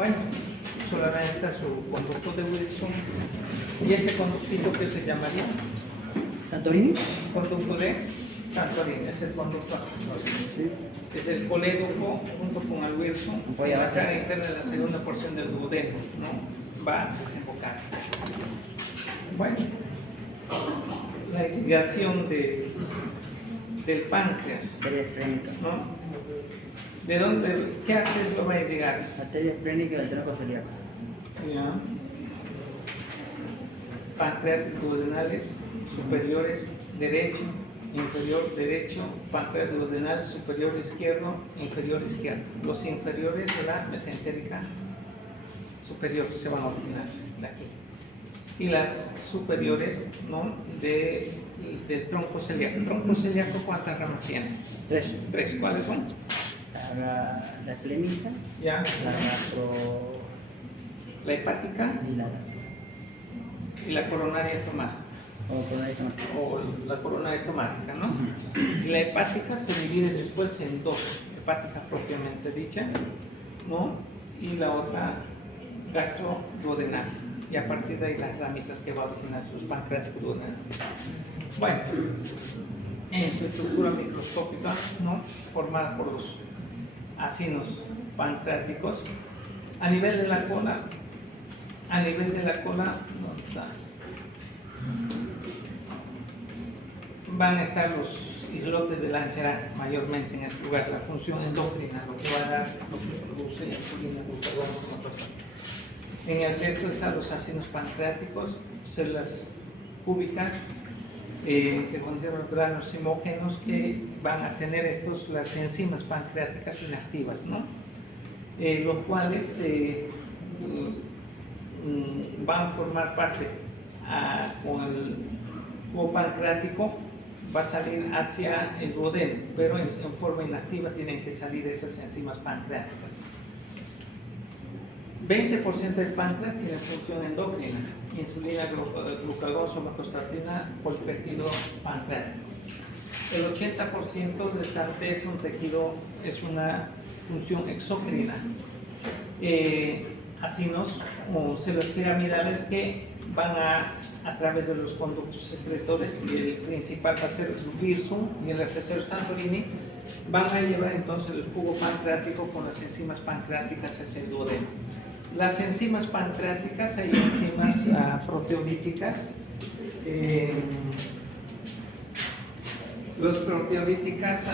Bueno, solamente su conducto de Wilson. ¿Y este conductito que se llamaría? ¿Santorini? Conducto de Santorini, es el conducto accesorio. Sí. Es el colédoco junto con el Wilson, Voy a la bajar. cara interna de la segunda porción del duodeno, ¿no? Va a desembocar. Bueno, la irrigación del páncreas, Arteria esplénica. ¿no? ¿De dónde, qué arteria lo va a llegar? Arteria esplénica del tronco celíaco. Ya. Pancreáticos duodenales superiores derecho, inferior derecho, pancreas duodenal superior izquierdo, inferior izquierdo. Los inferiores de la mesentérica superior se van a originarse de aquí. Y las superiores, ¿no? Del tronco celíaco. ¿El tronco celíaco cuántas ramas tiene? 3. Tres. ¿Cuáles son? La esplénica, Ya. la gastro La hepática y la y la coronaria estomática. o coronaria estomática. O la coronaria estomática, ¿no? Y la hepática se divide después en dos, hepática propiamente dicha, ¿no? Y la otra gastroduodenal. Y a partir de ahí las ramitas que va a originarse los pancreáticos duodenales. Bueno, en su estructura microscópica, ¿no? Formada por los acinos pancreáticos, a nivel de la cola, ¿dónde está? Van a estar los islotes de Langerhans mayormente en ese lugar, la función endocrina, lo que va a dar, lo que produce insulina, glucagón, como todo. En el resto están los ácidos pancreáticos, células cúbicas, que contienen granos simógenos que van a tener las enzimas pancreáticas inactivas, ¿no? Los cuales van a formar parte con el tubo pancreático, va a salir hacia el duodeno, pero en forma inactiva tienen que salir esas enzimas pancreáticas. 20% del páncreas tiene función endocrina, insulina, glucagón, somatostatina, polipéptido pancreático. El 80% del TART es un tejido, es una función exócrina. Acinos o células piramidales que van a través de los conductos secretores, y el principal va a ser el Wilson y el asesor Santorini, van a llevar entonces el jugo pancreático con las enzimas pancreáticas hacia el duodeno. Las enzimas pancreáticas, hay enzimas proteolíticas. Los proteolíticas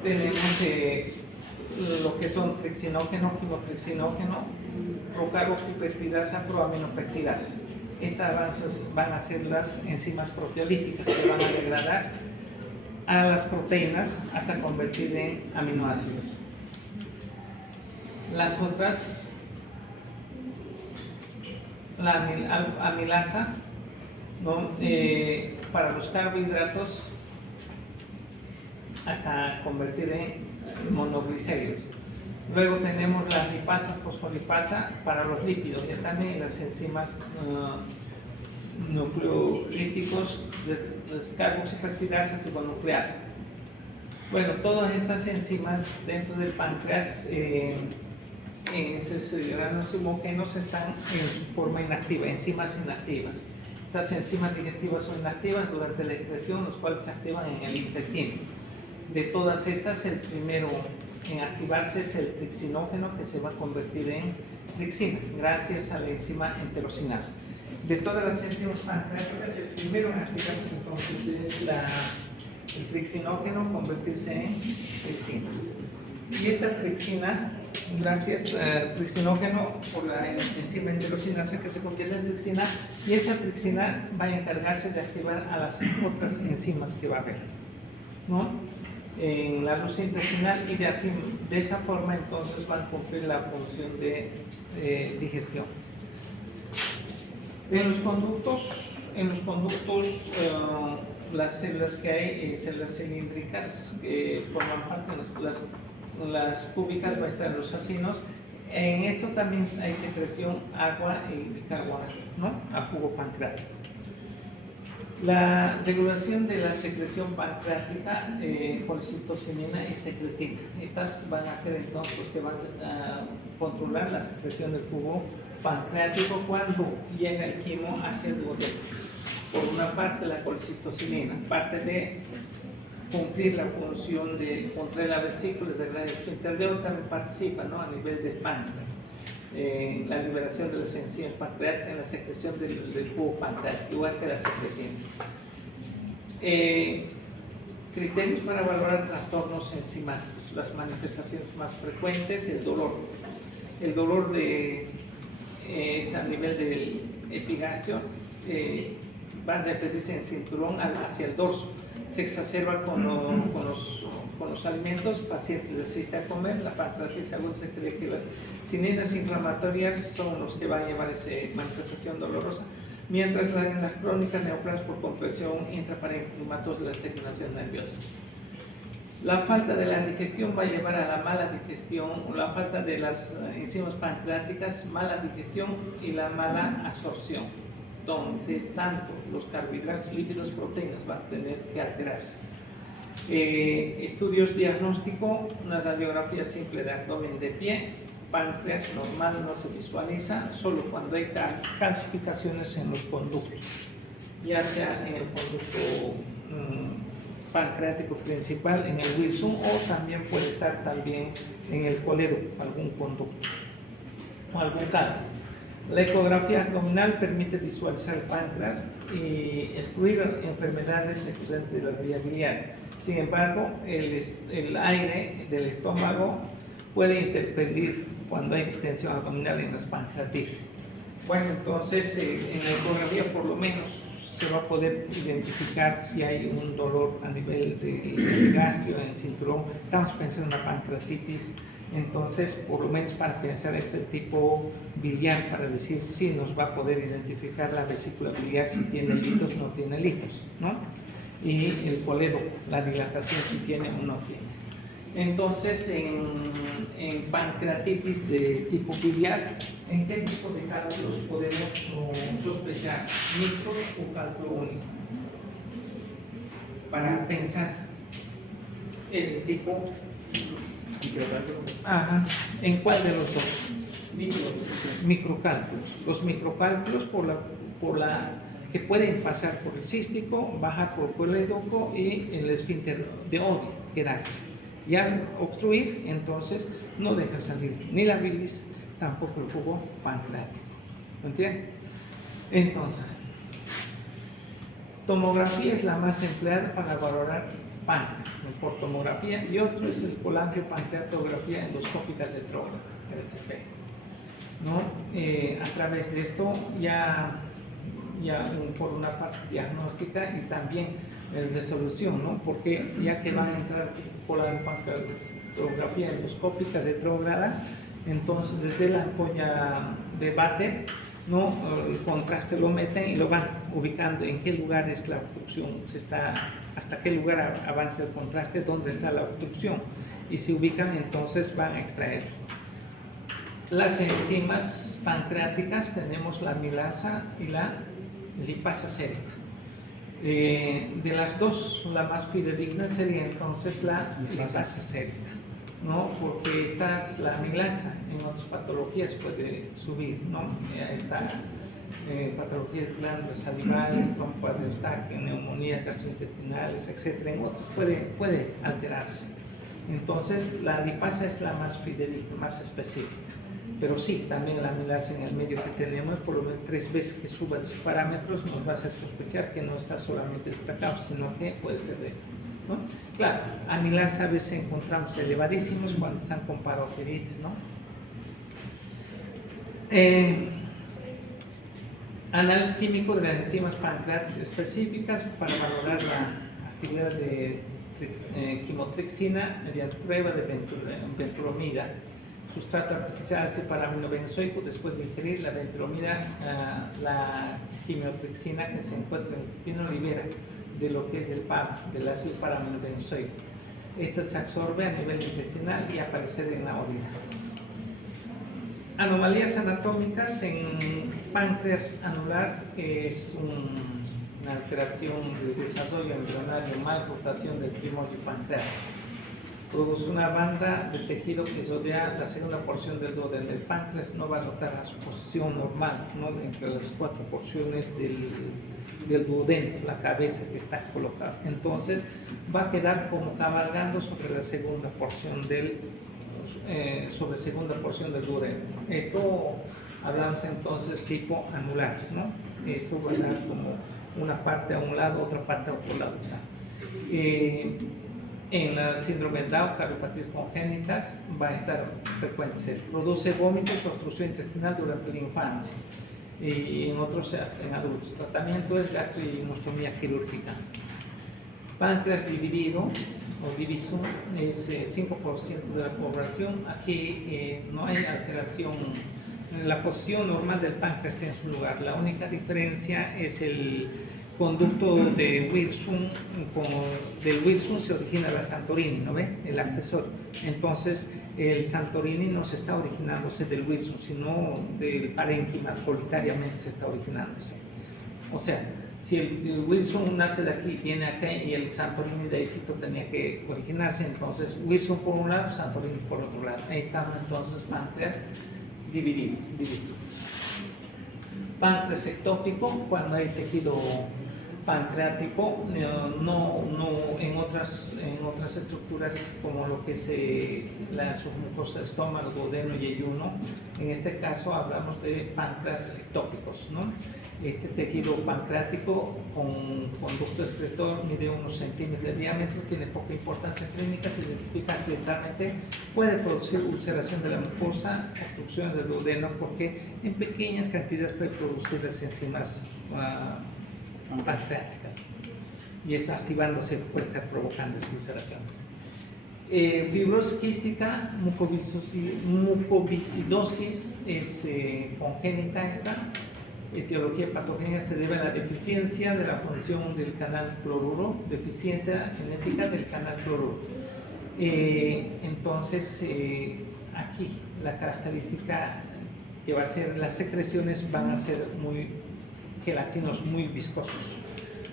tenemos lo que son trixinógeno, quimotrixinógeno, procarboxipeptidasa, proaminopeptidasa. Estas van a ser las enzimas proteolíticas que van a degradar a las proteínas hasta convertir en aminoácidos. Las otras, la amilasa, ¿no? Para los carbohidratos hasta convertir en monoglicéridos. Luego tenemos la lipasa, fosfolipasa para los lípidos, y también las enzimas nucleolíticos, descarboxipeptidasas y ribonucleasa. Bueno, todas estas enzimas dentro del páncreas, esos granos simógenos, están en su forma inactiva, enzimas inactivas. Estas enzimas digestivas son inactivas durante la excreción, los cuales se activan en el intestino. De todas estas, el primero en activarse es el trixinógeno, que se va a convertir en trixina gracias a la enzima enterocinasa. De todas las enzimas pancreáticas, el primero en activarse entonces es el trixinógeno, convertirse en trixina. Y esta trixina, gracias al trixinógeno por la enzima enterocinasa, que se convierte en trixina, y esta trixina va a encargarse de activar a las otras enzimas que va a haber, ¿no? En la luz intestinal, y de esa forma entonces van a cumplir la función de digestión. En los conductos, las células que hay, células cilíndricas que forman parte de las cúbicas, va a estar los acinos. En esto también hay secreción, agua y bicarbonato, ¿no? A jugo pancreático. La regulación de la secreción pancreática, colecistocinina y secretina. Estas van a ser entonces los que van a controlar la secreción del jugo pancreático cuando llega el quimo hacia el duodeno. Por una parte, la colecistocinina, parte de cumplir la función de contraer la vesícula de la esfínter de otra, participa, ¿no?, a nivel del páncreas. La liberación de las enzimas pancreáticas en la secreción del jugo pancreático, igual que la secretina. Criterios para valorar trastornos enzimáticos. Las manifestaciones más frecuentes, el dolor. El dolor es a nivel del epigastrio, va a referirse en cinturón hacia el dorso. Se exacerba con los alimentos, pacientes resisten a comer, la pancreatitis aguda se cree que las cininas inflamatorias son los que van a llevar esa manifestación dolorosa, mientras en las crónicas neoplasias por compresión intraparenquimatosa de la terminación nerviosa. La falta de la digestión va a llevar a la mala digestión, o la falta de las enzimas pancreáticas, mala digestión y la mala absorción. Entonces, tanto los carbohidratos, lípidos, proteínas van a tener que alterarse. Estudios diagnóstico, una radiografía simple de abdomen de pie, páncreas normal no se visualiza, solo cuando hay calcificaciones en los conductos, ya sea en el conducto pancreático principal, en el Wilson, o también puede estar también en el coledo, algún conducto o algún caldo. La ecografía abdominal permite visualizar el páncreas y excluir enfermedades excluyentes de las vías biliares. Sin embargo, el aire del estómago puede interferir cuando hay distensión abdominal en las pancreatitis. Bueno, entonces en la ecografía por lo menos se va a poder identificar si hay un dolor a nivel del gastrio, en el cinturón. Estamos pensando en una pancreatitis. Entonces, por lo menos para pensar este tipo biliar, para decir si nos va a poder identificar la vesícula biliar, si tiene litos o no tiene litos, ¿no? Y el coledo, la dilatación, si tiene o no tiene. Entonces, en pancreatitis de tipo biliar, ¿en qué tipo de cálculos podemos sospechar? ¿Micro o cálculo único? Para pensar el tipo. Ajá. ¿En cuál de los dos? Microcálculos. Los microcálculos por la que pueden pasar por el cístico, bajar por el colédoco y el esfínter de Oddi, quedarse. Y al obstruir, entonces no deja salir ni la bilis, tampoco el jugo pancreático. ¿Me entienden? Entonces, tomografía es la más empleada para valorar páncreas por tomografía, y otro es el colangiopancreatografía endoscópica retrógrada, RCP, ¿no? A través de esto ya por una parte diagnóstica y también resolución, ¿no? Porque ya que van a entrar colangiopancreatografía endoscópica retrógrada, entonces desde la ampolla de Bater, ¿no?, el contraste lo meten y lo van ubicando en qué lugar es la obstrucción, hasta qué lugar avanza el contraste, dónde está la obstrucción, y se ubican, entonces van a extraer. Las enzimas pancreáticas tenemos la amilasa y la lipasa sérica. De las dos, la más fidedigna sería entonces la lipasa sérica, ¿no? Porque la amilasa en otras patologías puede subir, ¿no? Está patologías de glándulas salivales, trompa de Eustaquio, neumonía, gastrointestinales, etc. En otros puede alterarse. Entonces, la lipasa es la más fidedigna, más específica. Pero sí, también la amilasa en el medio que tenemos, por lo menos 3 veces que suba de sus parámetros, nos va a hacer sospechar que no está solamente de esta causa, sino que puede ser de esta, ¿no? Claro, amilasa a veces encontramos elevadísimos cuando están con parotiditis, ¿no? Análisis químico de las enzimas pancreáticas específicas para valorar la actividad de quimotrixina mediante prueba de venturomida. Sustrato artificial para aminobenzoico después de ingerir la venturomida, la quimiotrixina que se encuentra en el pepino libera de lo que es el PAB, del ácido paraaminobenzoico. Esta se absorbe a nivel intestinal y aparece en la orina. Anomalías anatómicas en páncreas anular, que es una alteración del desarrollo embrionario, malrotación del primordio pancreático. Produce una banda de tejido que rodea la segunda porción del duodeno. El páncreas no va a rotar a su posición normal, ¿no? Entre las 4 porciones del duodeno, la cabeza que está colocada. Entonces va a quedar como cabalgando sobre la segunda porción del duodeno. Esto hablamos entonces tipo anular, ¿no? Eso va a dar como una parte a un lado, otra parte a otro lado. En la síndrome de Down, cardiopatías congénitas, va a estar frecuente. Produce vómitos o obstrucción intestinal durante la infancia y en otros hasta en adultos. Tratamiento es gastroinostomía quirúrgica. Páncreas dividido o diviso es 5% de la población. Aquí no hay alteración. La posición normal del páncreas está en su lugar. La única diferencia es el conducto de Wilson. Como del Wilson se origina la Santorini, ¿no ve? El accesorio. Entonces el Santorini no se está originándose del Wilson, sino del parénquima, solitariamente se está originándose. O sea, si el Wilson nace de aquí, viene acá y el Santorini de ahí sí tenía que originarse, entonces Wilson por un lado, Santorini por otro lado. Ahí estamos entonces páncreas dividido. Páncreas ectópico, cuando hay tejido pancreático, no en otras estructuras como lo que es la submucosa del estómago, duodeno y ayuno. En este caso hablamos de páncreas ectópicos, ¿no? Este tejido pancreático con conducto excretor mide unos centímetros de diámetro, tiene poca importancia clínica, se identifica accidentalmente, puede producir ulceración de la mucosa, obstrucciones del duodeno, porque en pequeñas cantidades puede producir las enzimas pancreáticas y es activándose, puede estar provocando ulceraciones. Fibrosis quística, mucoviscidosis es congénita esta. Etiología patogénica se debe a la deficiencia de la función del canal cloruro, deficiencia genética del canal cloruro. Entonces, aquí la característica que va a ser, las secreciones van a ser muy gelatinos, muy viscosos,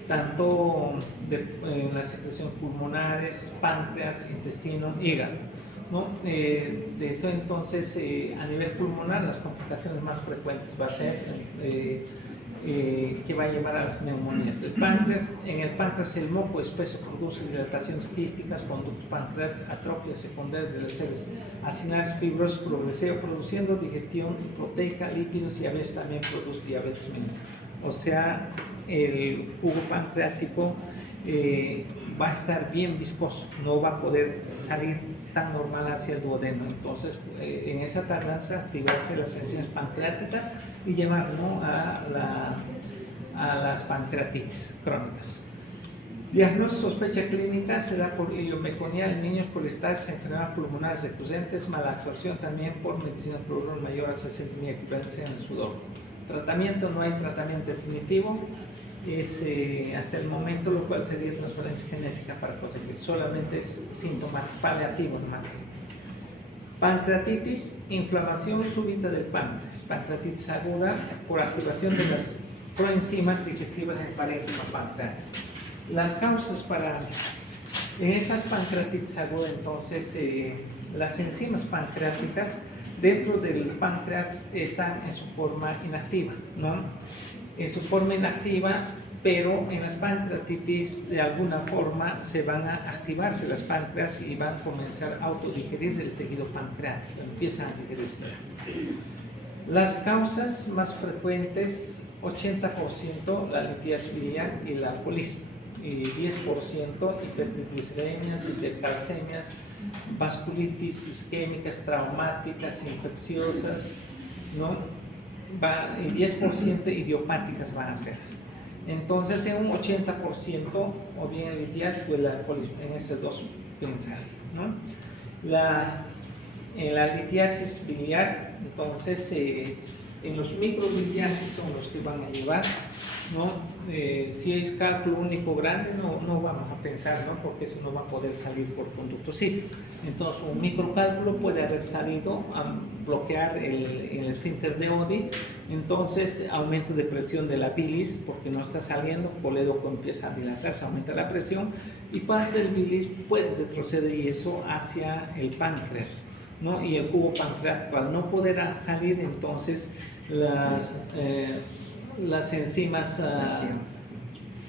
tanto en las secreciones pulmonares, páncreas, intestino, hígado, ¿no? De eso entonces a nivel pulmonar las complicaciones más frecuentes va a ser que va a llevar a las neumonías. En el páncreas el moco espeso produce dilataciones quísticas, conductos pancreáticos, atrofia secundaria de las células acinares, fibrosis progresiva, produciendo digestión proteica, lípidos y a veces también produce diabetes mellitus. O sea, el jugo pancreático va a estar bien viscoso, no va a poder salir tan normal hacia el duodeno. Entonces, en esa tardanza, activarse las enzimas pancreáticas y llevar, ¿no?, a las pancreatitis crónicas. Diagnóstico, sospecha clínica se da por ileomeconial en niños, poliostasis, enfermedades pulmonares recurrentes, mala absorción también por medicina cloruro mayor a 60.000 equivalencia en el sudor. Tratamiento, no hay tratamiento definitivo, es hasta el momento, lo cual sería transferencia genética para conseguir, solamente es síntoma paliativo más. Pancreatitis, inflamación súbita del páncreas, pancreatitis aguda por activación de las proenzimas digestivas en el parénquima pancreático. Las causas en estas pancreatitis aguda, entonces, las enzimas pancreáticas dentro del páncreas están en su forma inactiva, ¿no? En su forma inactiva, pero en las pancreatitis de alguna forma se van a activarse las páncreas y van a comenzar a autodigerir el tejido pancreático, empiezan a digerirse. Las causas más frecuentes, 80% la litiasis biliar y la alcoholismo, y 10% hipertriglicemias, hipercalcemias, vasculitis isquémicas, traumáticas, infecciosas, ¿no? Y 10% idiopáticas van a ser. Entonces, en un 80%, o bien el litiasis o el alcoholismo, en estos dos pensar, ¿no? En la litiasis biliar, entonces, en los microlitiasis son los que van a llevar ¿no? Si es cálculo único grande, no vamos a pensar, ¿no? Porque eso no va a poder salir por conducto cístico. Entonces, un microcálculo puede haber salido a bloquear el esfínter de Oddi, entonces aumento de presión de la bilis, porque no está saliendo, colédoco empieza a dilatarse, aumenta la presión, y parte del bilis puede retroceder y eso hacia el páncreas, ¿no? Y el jugo pancreático, al no poder salir, entonces las enzimas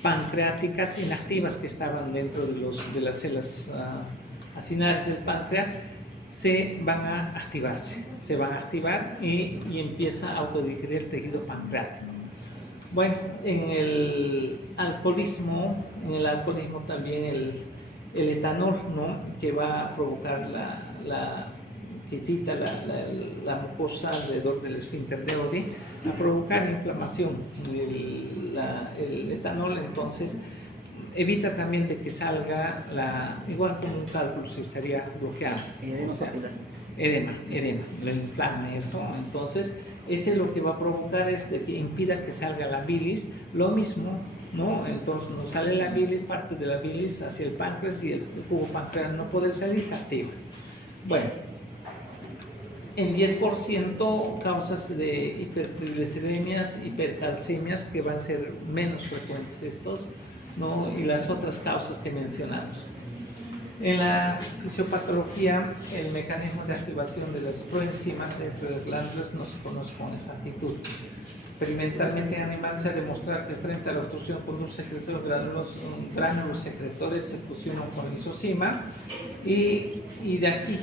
pancreáticas inactivas que estaban dentro de las células acinares del páncreas se van a activar y empieza a autodigerir el tejido pancreático. Bueno, en el alcoholismo también el etanol, ¿no? Que va a provocar que cita la mucosa alrededor del esfínter de Oddi, a provocar inflamación. El etanol entonces evita también de que salga igual como un cálculo se estaría bloqueado. Edema papilar. Edema, lo inflama eso. Entonces, ese lo que va a provocar es de que impida que salga la bilis, lo mismo, ¿no? Entonces nos sale la bilis, parte de la bilis hacia el páncreas y el jugo pancreas no puede salir, se activa. Bueno, en 10% causas de hipertrigliceridemias, hipercalcemias, que van a ser menos frecuentes estos, ¿no? Y las otras causas que mencionamos. En la fisiopatología, el mecanismo de activación de las proenzimas dentro de las glándulas no se conoce con exactitud. Experimentalmente en animales se ha demostrado que frente a la obstrucción con un secretor, gránulos secretores se fusionan con lisozima y de aquí,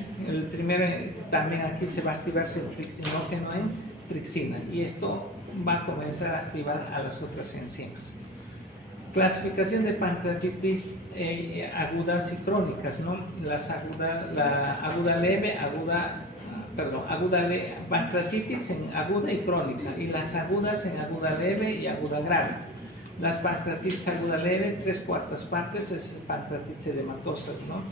también aquí se va a activarse el trixinógeno en trixina y esto va a comenzar a activar a las otras enzimas. Clasificación de pancreatitis agudas y crónicas, ¿no? Pancreatitis en aguda y crónica, y las agudas en aguda leve y aguda grave. Las pancreatitis aguda leve, 3/4 partes es pancreatitis edematosa, ¿no?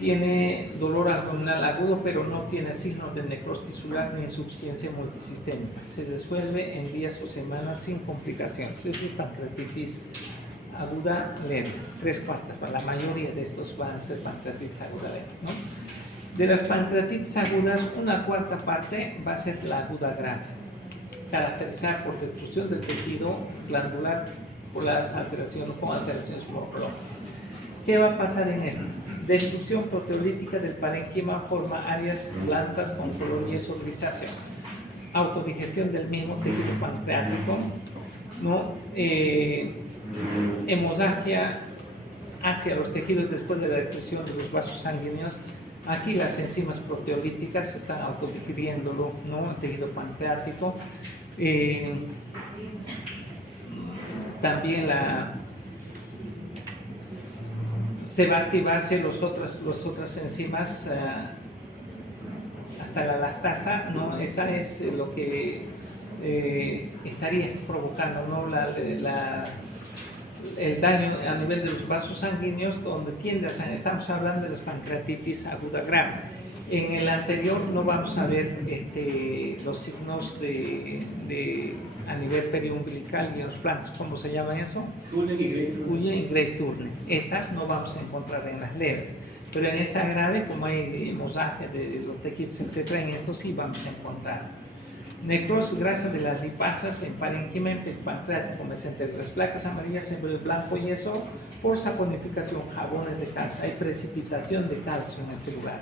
Tiene dolor abdominal agudo, pero no tiene signos de necrosis tisular ni insuficiencia multisistémica. Se resuelve en días o semanas sin complicaciones. Es pancreatitis aguda leve, 3/4. La mayoría de estos van a ser pancreatitis aguda leve, ¿no? De las pancreatitis agudas, 1/4 parte va a ser la aguda grave, caracterizada por destrucción del tejido glandular por las alteraciones morfológicas. ¿Qué va a pasar en esto? Destrucción proteolítica del parénquima forma áreas blancas con color yeso grisáceo. Autodigestión del mismo tejido pancreático, ¿no? Hemorragia hacia los tejidos después de la destrucción de los vasos sanguíneos. Aquí las enzimas proteolíticas están autodigiriéndolo, ¿no? El tejido pancreático. También se va a activarse las otras enzimas hasta la lactasa, ¿no? Esa es lo que estaría provocando, ¿no? El daño a nivel de los vasos sanguíneos, donde tiende a estamos hablando de las pancreatitis aguda grave. En el anterior no vamos a ver los signos a nivel periumbilical y en los flancos, ¿cómo se llama eso? Guye y Grey Turner. Estas no vamos a encontrar en las leves, pero en esta grave, como hay hemorragia de los tejidos, etc., en esto sí vamos a encontrar. Necrosis grasa de las lipasas en parénquima pancreático mediante las placas amarillas en el blanco y eso por saponificación, jabones de calcio. Hay precipitación de calcio en este lugar.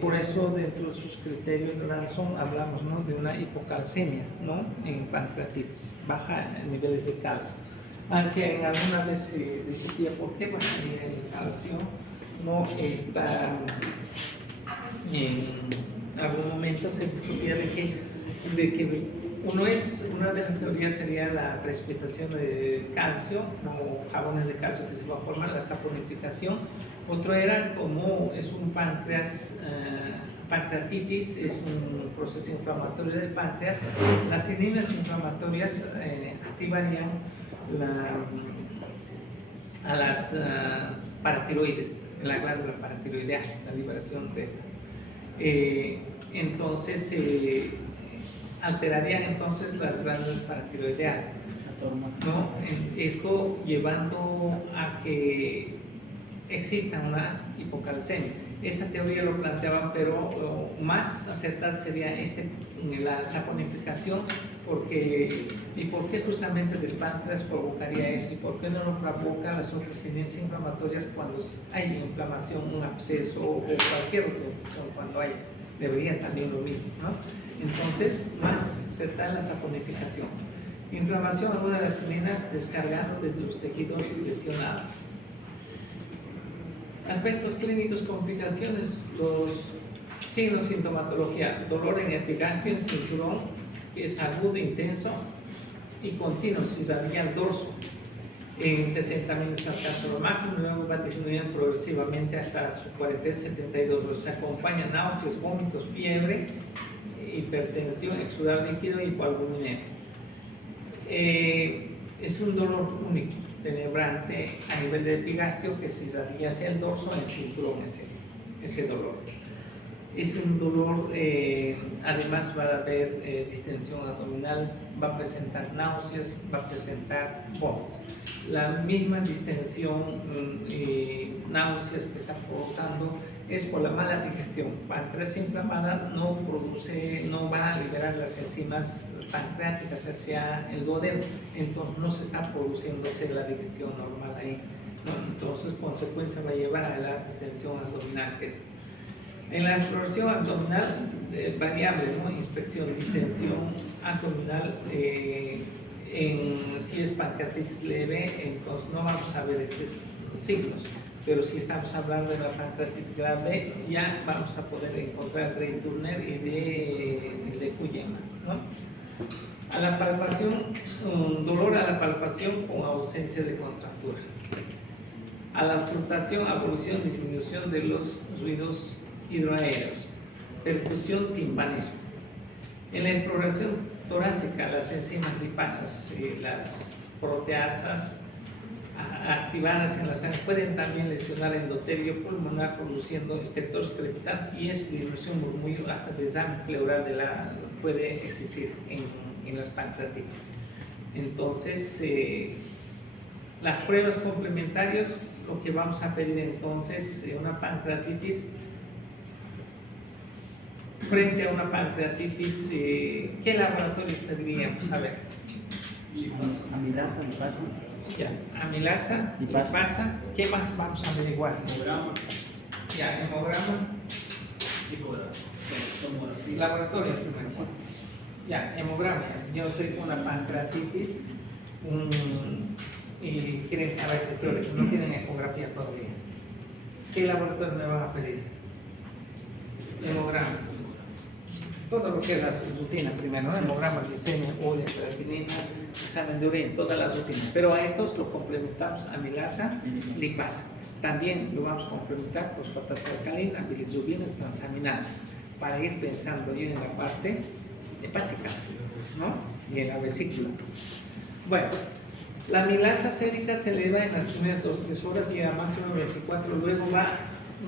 Por eso dentro de sus criterios de Ransom hablamos, ¿no? De una hipocalcemia, ¿no? En pancreatitis, baja en niveles de calcio. Aunque en alguna vez se discutía por qué baja el calcio, no está en algún momento se discutía de que una de las teorías sería la precipitación de calcio, como jabones de calcio que se va a formar, la saponificación. Otro era como es un pancreatitis, es un proceso inflamatorio del páncreas. Las cilinas inflamatorias activarían a las paratiroides, la glándula paratiroidea, la liberación de entonces alterarían entonces las glándulas paratiroideas. ¿no? Esto llevando a que exista una hipocalcemia. Esa teoría lo planteaban, pero más acertada sería la saponificación, ¿y por qué justamente del páncreas provocaría eso? ¿Y por qué no lo provoca las otras incidencias inflamatorias cuando hay inflamación, un absceso o cualquier otra infección? Cuando hay, debería también lo mismo, ¿no? Entonces, más acertada la saponificación. Inflamación aguda de las venas descargando desde los tejidos lesionados. Aspectos clínicos, complicaciones, los signos, sintomatología: dolor en epigastrio, en cinturón, que es agudo, intenso y continuo, cisalgia al dorso. En 60 minutos alcanza lo máximo, luego va disminuyendo progresivamente hasta su 40-72. Se acompaña náuseas, vómitos, fiebre, hipertensión, exudar líquido y hipoalbuminemia. Es un dolor único, tenebrante a nivel de epigastrio, que si salía hacia el dorso, en el cinturón, ese dolor. Es un dolor, además va a haber distensión abdominal, va a presentar náuseas, va a presentar vómitos. La misma distensión, náuseas que está provocando es por la mala digestión. Páncreas inflamada no va a liberar las enzimas pancreáticas hacia el duodeno, entonces no se está produciéndose la digestión normal ahí, ¿no? Entonces, consecuencia va a llevar a la distensión abdominal. En la exploración abdominal, variable, ¿no? Inspección, distensión abdominal, si es pancreatitis leve, entonces no vamos a ver estos signos. Pero si estamos hablando de la pancreatitis grave, ya vamos a poder encontrar de Turner y de Cuyemas, ¿no? A la palpación, dolor a la palpación con ausencia de contractura. A la auscultación, abolición, disminución de los ruidos hidroaéreos. Percusión, timpanismo. En la exploración torácica, las enzimas lipasas, las proteasas activadas en la sangre pueden también lesionar endotelio pulmonar, produciendo estertores crepitantes, y es disminución murmullo hasta desarme pleural puede existir en las pancreatitis. Entonces, las pruebas complementarias, lo que vamos a pedir entonces, una pancreatitis frente a una pancreatitis, ¿qué laboratorios pediríamos? A ver. Amilasa, lipasa. Ya, amilasa, lipasa. ¿Qué más vamos a averiguar? Hemograma. Ya, hemograma. Laboratorio primero. Ya, hemograma. Yo estoy con una pancreatitis y quieren saber qué, no tienen ecografía todavía. ¿Qué laboratorio me van a pedir? Hemograma. Todo lo que es la rutina primero, ¿no? Hemograma, glicemia, urea, creatinina, examen de orina, todas las rutinas. Pero a estos lo complementamos amilasa, lipasa. También lo vamos a complementar fosfatasa alcalina, bilirubinas, transaminasas, para ir pensando yo en la parte hepática, ¿no? Y en la vesícula. Bueno, la amilasa sérica se eleva en las primeras 2-3 horas, llega a máximo 24, luego va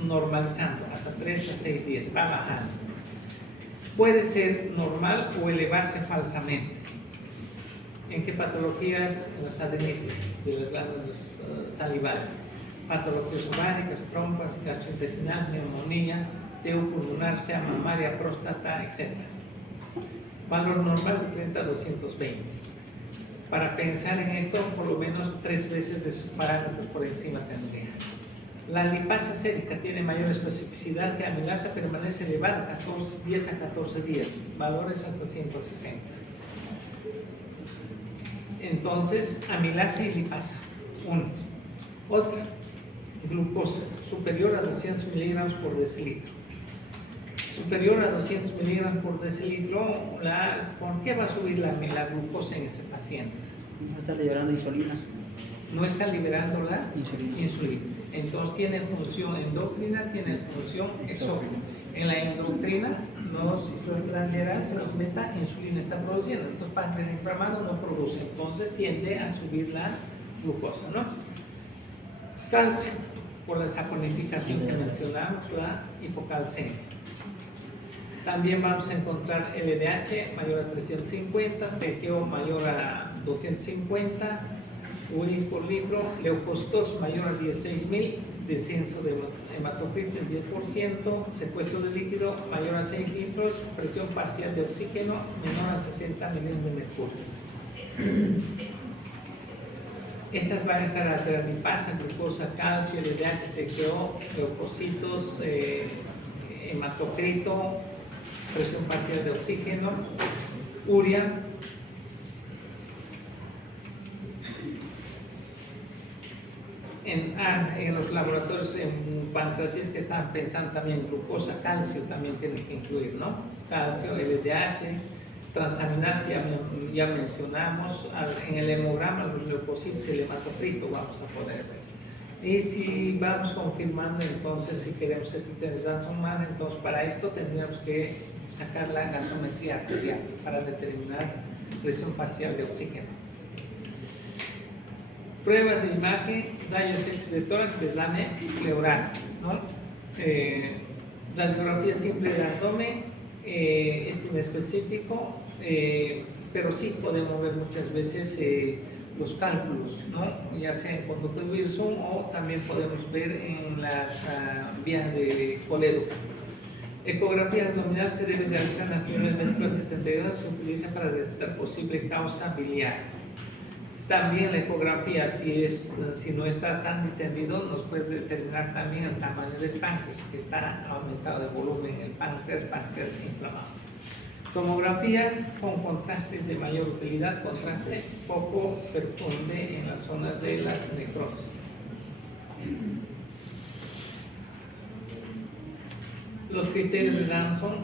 normalizando hasta 3 a 6 días, va bajando. Puede ser normal o elevarse falsamente. ¿En qué patologías? En las adenitis de las glándulas salivales. Patologías ováricas, trompas, gastrointestinal, neumonía, pulmonar, sea mamaria, próstata, etc. Valor normal de 30 a 220. Para pensar en esto, por lo menos 3 veces de sus parámetros por encima tendría. La lipasa sérica tiene mayor especificidad que amilasa, permanece elevada 10 a 14 días, valores hasta 160. Entonces, amilasa y lipasa, una. Otra, glucosa, superior a 200 miligramos por decilitro. Superior a 200 miligramos por decilitro, ¿por qué va a subir la glucosa en ese paciente? No está liberando insulina. No está liberando la Insulina. Entonces tiene función endocrina, tiene función exógena. En la endocrina, los meta, insulina está produciendo, entonces páncreas inflamado no produce, entonces tiende a subir la glucosa, ¿no? Calcio, por la saponificación que mencionamos, la hipocalcemia. También vamos a encontrar LDH mayor a 350, TGO mayor a 250 URI por litro, leucocitos mayor a 16.000, descenso de hematocrito en 10%, secuestro de líquido mayor a 6 litros, presión parcial de oxígeno menor a 60 millones de mercurio. Estas van a estar alteradas: lipasa, glucosa, calcio, LDH, TGO, leucocitos, hematocrito, presión parcial de oxígeno, urea. En los laboratorios en pancreatitis que están pensando también glucosa, calcio también tienen que incluir, ¿no? Calcio, LDH, transaminasa ya mencionamos, en el hemograma los leucocitos y el hematocrito vamos a poder ver. Y si vamos confirmando, entonces si queremos ser criterios más, entonces para esto tendríamos que sacar la gasometría arterial para determinar presión parcial de oxígeno. Pruebas de imagen, rayos X de tórax, de examen pleural, ¿no? Radiografía simple de abdomen es inespecífico, pero sí podemos ver muchas veces los cálculos, ¿no? Ya sea en conducto de Wilson o también podemos ver en las vías de Coledo. Ecografía abdominal se debe realizar en las primeras 24-72, se utiliza para detectar posible causa biliar. También la ecografía, si no está tan distendido, nos puede determinar también el tamaño del páncreas, que está aumentado de volumen, el páncreas inflamado. Tomografía con contrastes de mayor utilidad, contraste poco perfunde en las zonas de las necrosis. Los criterios de Dan son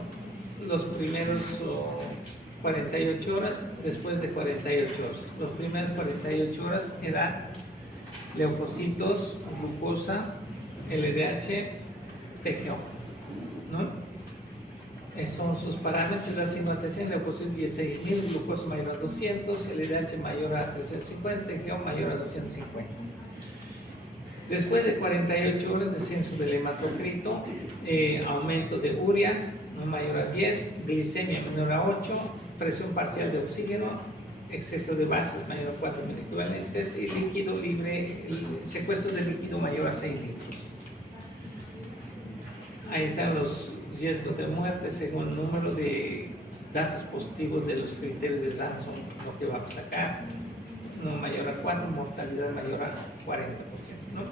los primeros 48 horas, después de 48 horas. Los primeros 48 horas, edad, leucocitos, glucosa, LDH, TGO, ¿no? Esos son sus parámetros. La atención, leucocitos 16.000, glucosa mayor a 200, LDH mayor a 350, TGO mayor a 250. Después de 48 horas, descenso del hematocrito, aumento de urea, no mayor a 10, glicemia menor a 8, presión parcial de oxígeno, exceso de bases mayor a 4 equivalentes y líquido libre, secuestro de líquido mayor a 6 litros. Ahí están los riesgos de muerte según el número de datos positivos de los criterios de Johnson, lo que vamos a sacar, no mayor a 4, mortalidad mayor a 40%, ¿no?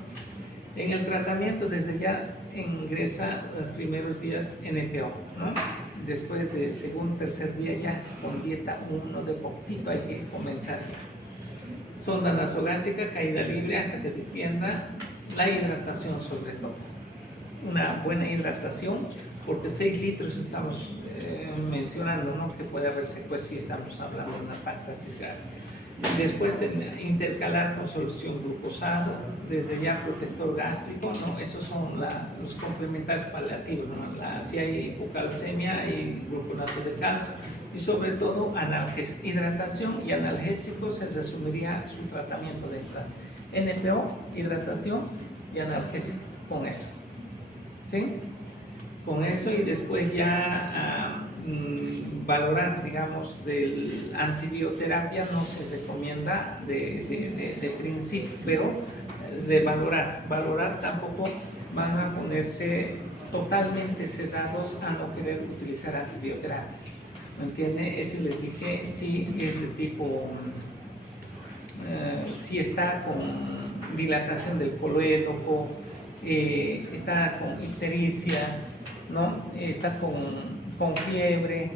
En el tratamiento, desde ya ingresa los primeros días NPO, ¿no? Después del segundo, tercer día ya con dieta 1 de poquito hay que comenzar. Sonda nasogástrica, caída libre hasta que distienda, la hidratación sobre todo. Una buena hidratación, porque 6 litros estamos mencionando, ¿no? Que puede haber secuestro si estamos hablando de una pancreatitis grave. Después de intercalar con solución glucosado, desde ya protector gástrico, ¿no? Esos son los complementarios paliativos, ¿no? Si hay hipocalcemia y gluconato de calcio, y sobre todo analgésico. Hidratación y analgésico se resumiría su tratamiento de entrada. NPO, hidratación y analgésico, con eso. ¿Sí? Con eso, y después ya valorar, digamos, del antibioterapia no se recomienda de principio, pero de valorar tampoco van a ponerse totalmente cesados a no querer utilizar antibioterapia. ¿Me entiende? Ese les dije, si es de tipo, si está con dilatación del coloédoco, está con ictericia, ¿no? Está con fiebre,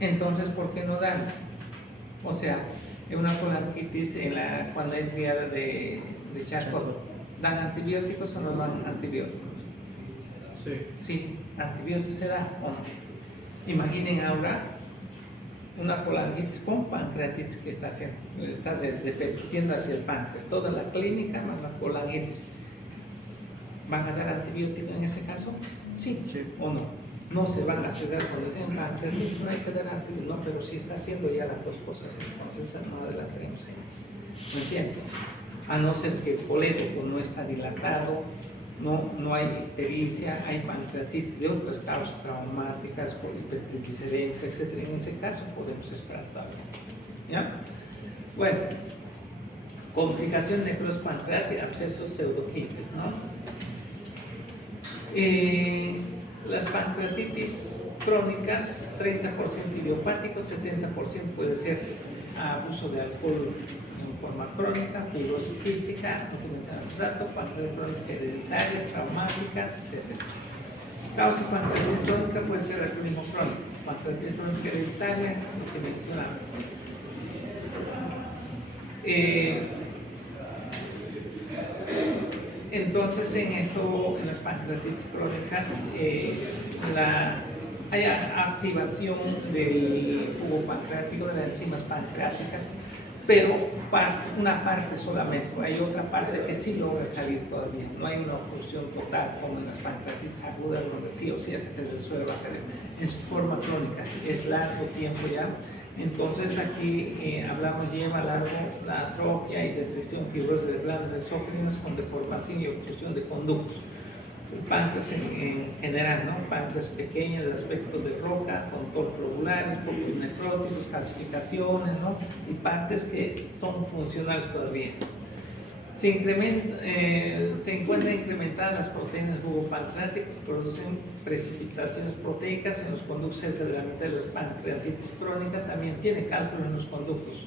entonces ¿por qué no dan? O sea, en una colangitis, cuando hay triada de Charcot, ¿dan antibióticos o no dan antibióticos? Sí. Sí, antibióticos se da o no. Imaginen ahora una colangitis con pancreatitis que está haciendo, está repitiendo hacia el páncreas, toda la clínica más la colangitis. ¿Van a dar antibióticos en ese caso? Sí, sí o no. No se van a ceder cuando dicen pancreatitis, no hay que dar antibióticos, no, pero si está haciendo ya las dos cosas, entonces no adelantaremos ahí. ¿Me entiendes? A no ser que el colédoco no está dilatado, no hay ictericia, hay pancreatitis de otras causas traumáticas, por hipertriglicéridos, etc. En ese caso podemos esperar todavía. ¿Ya? Bueno, complicaciones de necrosis pancreática, abscesos, pseudoquistes, ¿no? Las pancreatitis crónicas, 30% idiopático, 70% puede ser abuso de alcohol en forma crónica, fibrosis quística, lo que mencionamos hace rato, pancreatitis crónica hereditaria, traumáticas, etc. Causa de pancreatitis crónica puede ser alcoholismo crónico, pancreatitis crónica hereditaria, lo que mencionamos. Entonces, en las pancreatitis crónicas, hay activación del jugo pancreático, de las enzimas pancreáticas, pero una parte solamente. Hay otra parte que sí logra salir todavía. No hay una obstrucción total como en las pancreatitis agudas, donde sí o sí hasta que se resuelva hacer esto. En su forma crónica, es largo tiempo ya. Entonces aquí hablamos, lleva largo la atrofia y restricción fibrosa de glándulas exócrinas con deformación y obstrucción de conductos. El páncreas en general, ¿no? Páncreas pequeño del aspecto de roca, con tor globulares, focos necróticos, calcificaciones, ¿no? Y partes que son funcionales todavía. Se encuentran incrementadas las proteínas del jugo pancreático que producen precipitaciones proteicas en los conductos cerca de la mitad de las pancreatitis crónica. También tiene cálculo en los conductos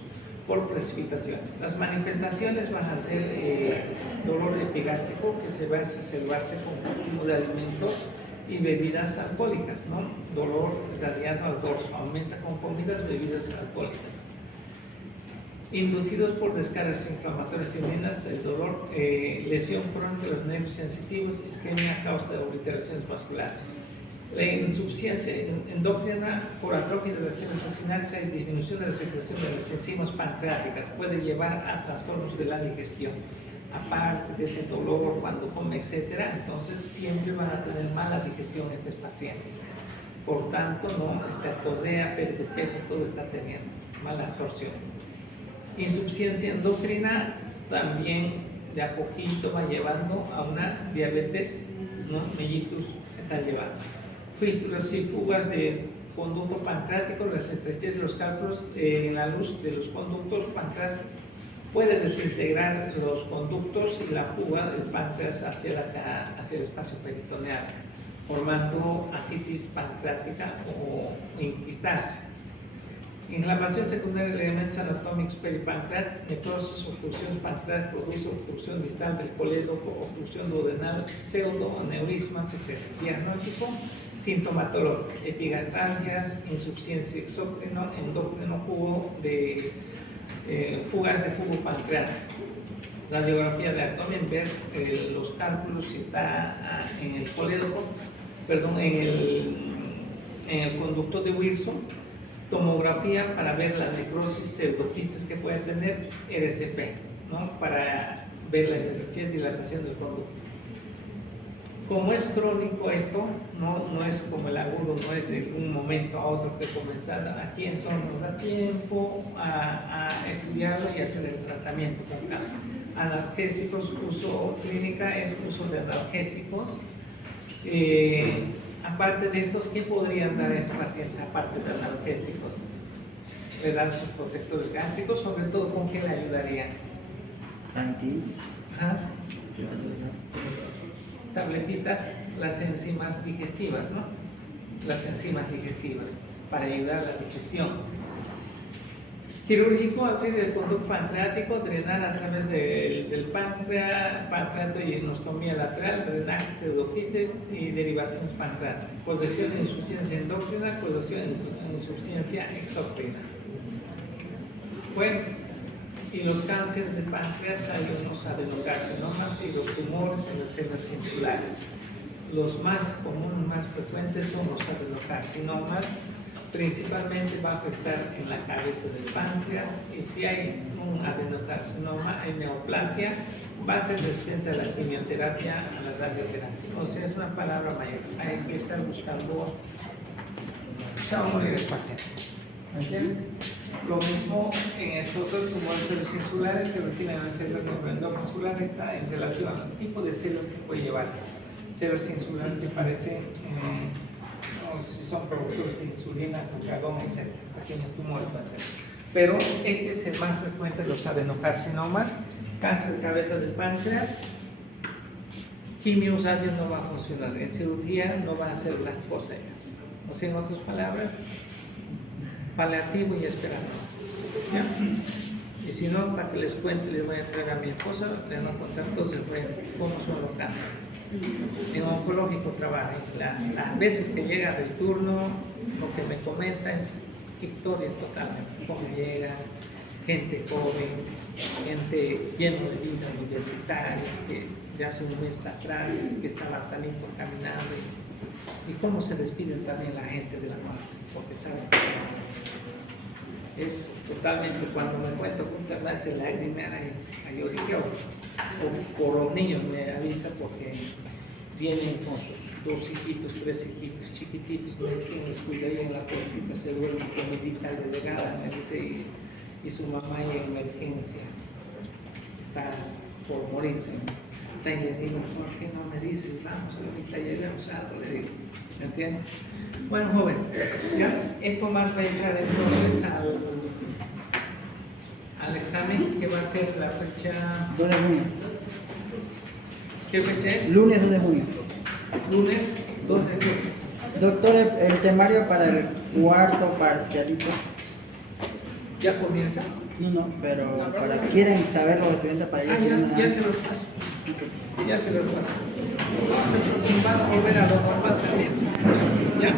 por precipitaciones. Las manifestaciones van a ser dolor epigástrico que se va a exacerbarse con consumo de alimentos y bebidas alcohólicas, ¿no? Dolor radiado al dorso, aumenta con comidas, bebidas alcohólicas. Inducidos por descargas inflamatorias inmunes, el dolor, lesión crónica de los nervios sensitivos, isquemia a causa de obliteraciones vasculares. La insuficiencia endocrina por atrofia de las células vacinales, hay disminución de la secreción de las enzimas pancreáticas, puede llevar a trastornos de la digestión. Aparte de ese dolor cuando come, etcétera, entonces siempre van a tener mala digestión estos pacientes. Por tanto, no, tosea, pérdida de peso, todo está teniendo mala absorción. Insuficiencia endocrina también de a poquito va llevando a una diabetes, ¿no? Mellitus está llevando. Fístulas y fugas de conducto pancreático, las estrechez de los cálculos en la luz de los conductos pancreáticos puede desintegrar los conductos y la fuga del páncreas hacia el espacio peritoneal, formando ascitis pancreática o inquistarse. Inflamación secundaria de elementos anatómicos peripancreáticos, necrosis, obstrucción pancreática, produce obstrucción distal del colédoco, obstrucción duodenal, pseudoaneurismas, etc. Diagnóstico sintomatológico, epigastralgias, insuficiencia exócrino, endócrino, fugas de jugo pancreático. La radiografía de abdomen, ver los cálculos si está en el colédoco, perdón, en el conducto de Wilson. Tomografía para ver la necrosis, pseudoquistes que puede tener, RCP, ¿no? Para ver la dilatación del conducto. Como es crónico esto, no es como el agudo, no es de un momento a otro que comenzar. Aquí entonces nos da tiempo a estudiarlo y hacer el tratamiento con calma. Analgésicos, uso clínica es uso de analgésicos. Aparte de estos, ¿qué podrían dar a esos pacientes aparte de analgésicos? Le dan sus protectores gástricos, sobre todo, ¿con qué le ayudarían? Tabletitas, las enzimas digestivas, ¿no? Las enzimas digestivas, para ayudar a la digestión. Quirúrgico, abrir el conducto pancreático, drenar a través del pancreato y enostomía lateral, drenaje, pseudoquites y derivaciones pancreáticas. Posesión de insuficiencia endócrina, posesión de insuficiencia exócrina. Bueno, y los cánceres de páncreas, hay unos adenocarcinomas y los tumores en las células circulares. Los más comunes, más frecuentes son los adenocarcinomas. Principalmente va a afectar en la cabeza del páncreas, y si hay un adenocarcinoma, hay neoplasia, va a ser resistente a la quimioterapia, a la radioterapia. O sea, es una palabra mayor. Hay que estar buscando. Se va a morir el paciente. ¿Me entienden? Lo mismo en estos otros tumores cerebrosinsulares, se origina en las células neuroendocrinas, está en relación al tipo de células que puede llevar. Células insulares que parecen, o si son productores de insulina, glucagón, etc. Pequeños tumores va a ser. Pero este es el más frecuente de los adenocarcinomas, cáncer de cabeza del páncreas. Quimioterapia no va a funcionar, en cirugía no va a hacer las cosas. O sea, en otras palabras, paliativo y esperanza. ¿Ya? Y si no, para que les cuente, les voy a entregar a mi esposa, les voy a contar todos cómo son los cánceres. En oncológico trabaja, las veces que llega del turno, lo que me comenta es historia totalmente, cómo llega, gente joven, gente llena de vida, universitarios, que de hace un mes atrás, que estaban saliendo caminando, y cómo se despiden también la gente de la muerte, porque saben que es totalmente, cuando me cuento con verdad, se lagrimea a lloriqueo, o por los niños me avisa porque vienen con sus 2 hijitos, 3 hijitos chiquititos, no hay quien les cuida ahí en la puertita, se duerme con medita delegada, me dice, y su mamá en emergencia, está por morirse. Y le digo, ¿por qué no me dices? Vamos, ahorita llegamos a algo, le digo, ¿me entiendes? Bueno, joven, ya, esto más va a entrar entonces al examen que va a ser la fecha... 2 de junio. ¿Qué fecha es? Lunes 2 de junio. Lunes 2 de junio. Doctor, el temario para el cuarto parcialito. ¿Ya comienza? No, pero para quieren saber los estudiantes para ellos. Ya se los paso. Ya se los paso. Vamos a volver a lo normal también. ¿Ya?